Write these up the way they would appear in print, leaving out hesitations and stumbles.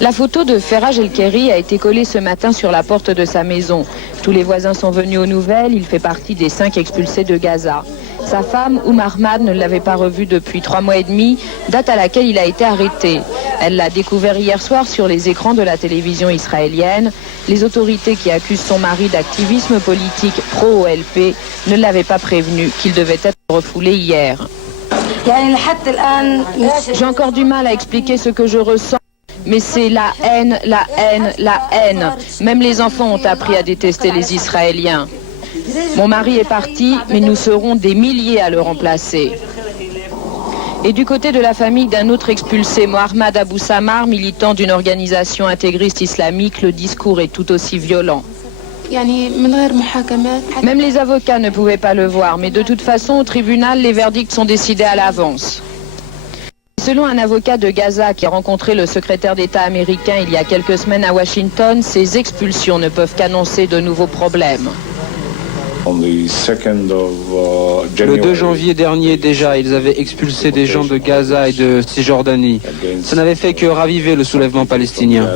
La photo de Ferraj El-Keri a été collée ce matin sur la porte de sa maison. Tous les voisins sont venus aux nouvelles, il fait partie des 5 expulsés de Gaza. Sa femme, Ahmad, ne l'avait pas revu depuis 3 mois et demi, date à laquelle il a été arrêté. Elle l'a découvert hier soir sur les écrans de la télévision israélienne. Les autorités qui accusent son mari d'activisme politique pro-OLP ne l'avaient pas prévenu qu'il devait être refoulé hier. J'ai encore du mal à expliquer ce que je ressens. Mais c'est la haine, la haine, la haine. Même les enfants ont appris à détester les Israéliens. Mon mari est parti, mais nous serons des milliers à le remplacer. Et du côté de la famille d'un autre expulsé, Mohamed Abou Samar, militant d'une organisation intégriste islamique, le discours est tout aussi violent. Même les avocats ne pouvaient pas le voir, mais de toute façon, au tribunal, les verdicts sont décidés à l'avance. Selon un avocat de Gaza qui a rencontré le secrétaire d'État américain il y a quelques semaines à Washington, ces expulsions ne peuvent qu'annoncer de nouveaux problèmes. Le 2 janvier dernier déjà, ils avaient expulsé des gens de Gaza et de Cisjordanie. Ça n'avait fait que raviver le soulèvement palestinien.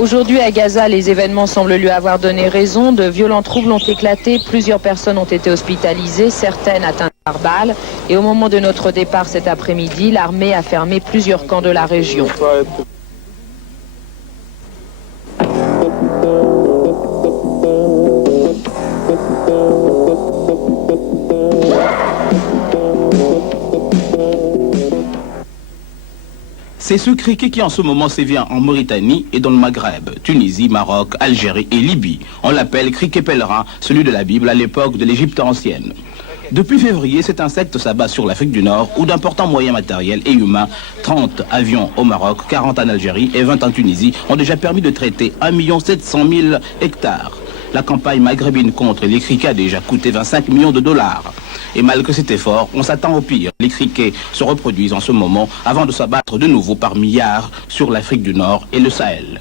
Aujourd'hui à Gaza, les événements semblent lui avoir donné raison. De violents troubles ont éclaté, plusieurs personnes ont été hospitalisées, certaines atteintes par balles. Et au moment de notre départ cet après-midi, l'armée a fermé plusieurs camps de la région. C'est ce criquet qui en ce moment sévit en Mauritanie et dans le Maghreb, Tunisie, Maroc, Algérie et Libye. On l'appelle criquet pèlerin, celui de la Bible à l'époque de l'Égypte ancienne. Depuis février, cet insecte s'abat sur l'Afrique du Nord où d'importants moyens matériels et humains, 30 avions au Maroc, 40 en Algérie et 20 en Tunisie, ont déjà permis de traiter 1 700 000 hectares. La campagne maghrébine contre les criquets a déjà coûté 25 millions de dollars. Et malgré cet effort, on s'attend au pire. Les criquets se reproduisent en ce moment avant de s'abattre de nouveau par milliards sur l'Afrique du Nord et le Sahel.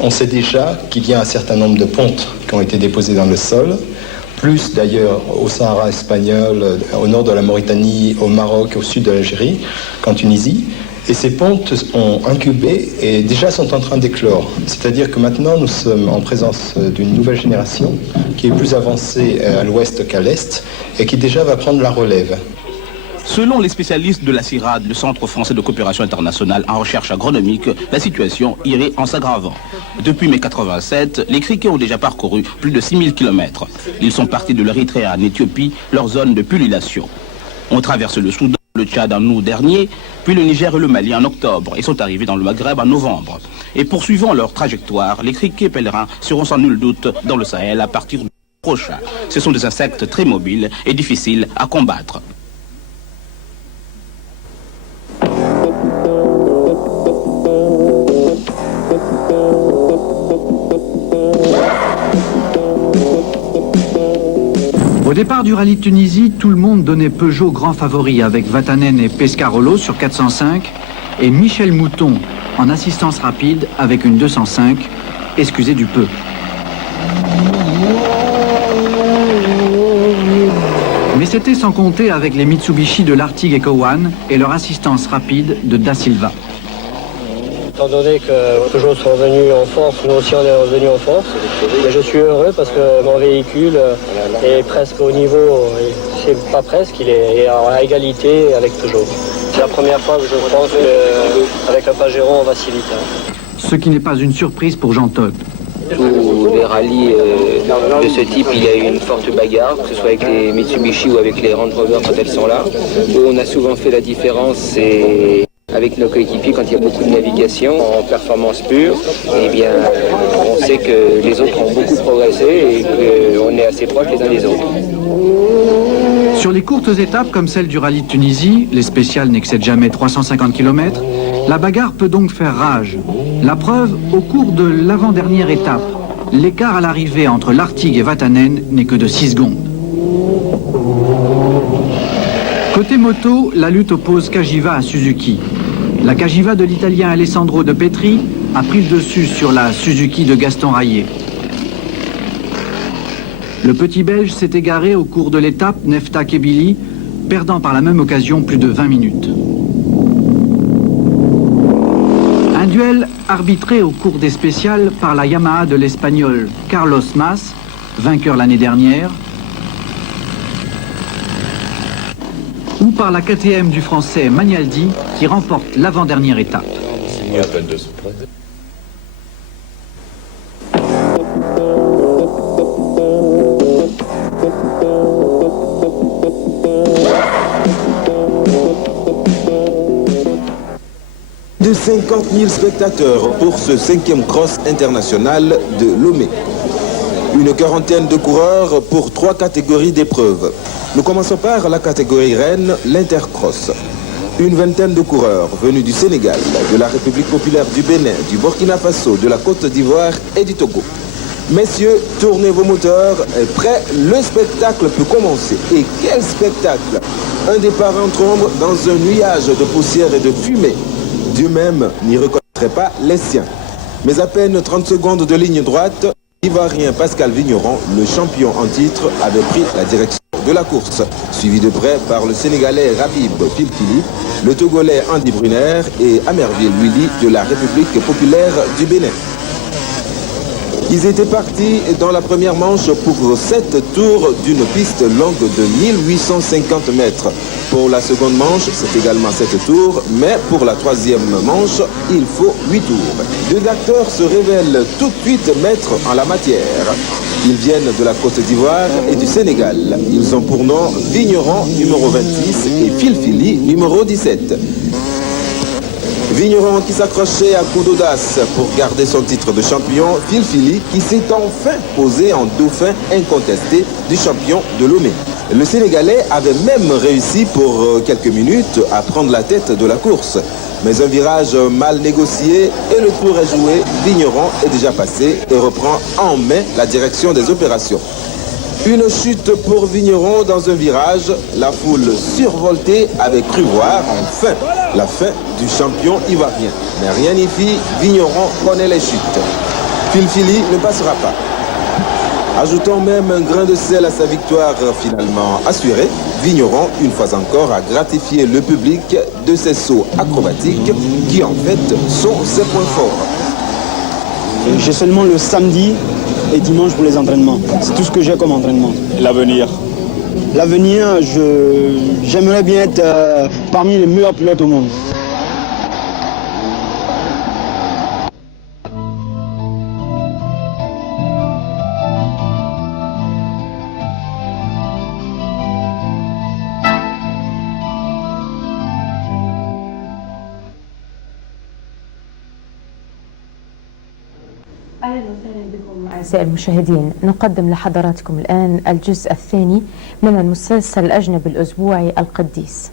On sait déjà qu'il y a un certain nombre de pontes qui ont été déposées dans le sol, plus d'ailleurs au Sahara espagnol, au nord de la Mauritanie, au Maroc, au sud de l'Algérie, qu'en Tunisie. Et ces pontes ont incubé et déjà sont en train d'éclore. C'est-à-dire que maintenant nous sommes en présence d'une nouvelle génération qui est plus avancée à l'ouest qu'à l'est et qui déjà va prendre la relève. Selon les spécialistes de la CIRAD, le Centre français de coopération internationale en recherche agronomique, la situation irait en s'aggravant. Depuis mai 87, les criquets ont déjà parcouru plus de 6000 km. Ils sont partis de l'Érythrée en Éthiopie, leur zone de pullulation. On traverse le Soudan, le Tchad en août dernier, puis le Niger et le Mali en octobre et sont arrivés dans le Maghreb en novembre. Et poursuivant leur trajectoire, les criquets pèlerins seront sans nul doute dans le Sahel à partir du prochain. Ce sont des insectes très mobiles et difficiles à combattre. Au départ du rallye de Tunisie, tout le monde donnait Peugeot grand favori avec Vatanen et Pescarolo sur 405 et Michel Mouton en assistance rapide avec une 205, excusez du peu. Mais c'était sans compter avec les Mitsubishi de l'Artigue et Cowan et leur assistance rapide de Da Silva. Étant donné que Peugeot sont revenus en force, nous aussi on est revenus en force. Et je suis heureux parce que mon véhicule est presque au niveau, c'est pas presque, il est à égalité avec Peugeot. C'est la première fois que je pense qu'avec un Pajero on va si vite. Ce qui n'est pas une surprise pour Jean Todt. Tous les rallyes de ce type, il y a eu une forte bagarre, que ce soit avec les Mitsubishi ou avec les Land Rover quand elles sont là. Où on a souvent fait la différence, c'est avec nos coéquipiers quand il y a beaucoup de navigation en performance pure. Eh bien, on sait que les autres ont beaucoup progressé et qu'on est assez proches les uns des autres. Sur les courtes étapes comme celle du rallye de Tunisie, les spéciales n'excèdent jamais 350 km, la bagarre peut donc faire rage. La preuve, au cours de l'avant-dernière étape, l'écart à l'arrivée entre l'Artigue et Vatanen n'est que de 6 secondes. Côté moto, la lutte oppose Cagiva à Suzuki. La Cagiva de l'Italien Alessandro De Petri a pris le dessus sur la Suzuki de Gaston Rayet. Le petit Belge s'est égaré au cours de l'étape Nefta Kebili, perdant par la même occasion plus de 20 minutes. Un duel arbitré au cours des spéciales par la Yamaha de l'Espagnol Carlos Mas, vainqueur l'année dernière, ou par la KTM du Français Magnaldi qui remporte l'avant-dernière étape. De 50 000 spectateurs pour ce 5e cross international de Lomé. Une quarantaine de coureurs pour 3 catégories d'épreuves. Nous commençons par la catégorie reine, l'intercross. Une vingtaine de coureurs venus du Sénégal, de la République populaire du Bénin, du Burkina Faso, de la Côte d'Ivoire et du Togo. Messieurs, tournez vos moteurs, prêts, le spectacle peut commencer. Et quel spectacle! Un départ en trombe dans un nuage de poussière et de fumée. Dieu même n'y reconnaîtrait pas les siens. Mais à peine 30 secondes de ligne droite, l'Ivoirien Pascal Vigneron, le champion en titre, avait pris la direction de la course, suivi de près par le Sénégalais Rabib Pilkili, le Togolais Andy Brunner et Amerville Willy de la République populaire du Bénin. Ils étaient partis dans la première manche pour 7 tours d'une piste longue de 1850 mètres. Pour la seconde manche, c'est également 7 tours, mais pour la troisième manche, il faut 8 tours. 2 acteurs se révèlent tout de suite maîtres en la matière. Ils viennent de la Côte d'Ivoire et du Sénégal. Ils ont pour nom Vigneron, numéro 26, et Filfili, numéro 17. Vigneron qui s'accrochait à coups d'audace pour garder son titre de champion, Filfili qui s'est enfin posé en dauphin incontesté du champion de Lomé. Le Sénégalais avait même réussi pour quelques minutes à prendre la tête de la course. Mais un virage mal négocié et le tour est joué, Vigneron est déjà passé et reprend en main la direction des opérations. Une chute pour Vigneron dans un virage, la foule survoltée avait cru voir enfin la fin du champion ivoirien. Mais rien n'y fit, Vigneron connaît les chutes. Filfili ne passera pas. Ajoutant même un grain de sel à sa victoire finalement assurée, Vigneron, une fois encore, a gratifié le public de ses sauts acrobatiques qui en fait sont ses points forts. J'ai seulement le samedi et dimanche pour les entraînements. C'est tout ce que j'ai comme entraînement. L'avenir? L'avenir, j'aimerais bien être parmi les meilleurs pilotes au monde. أعزائي المشاهدين، نقدم لحضراتكم الآن الجزء الثاني من المسلسل الأجنبي الأسبوعي القديس.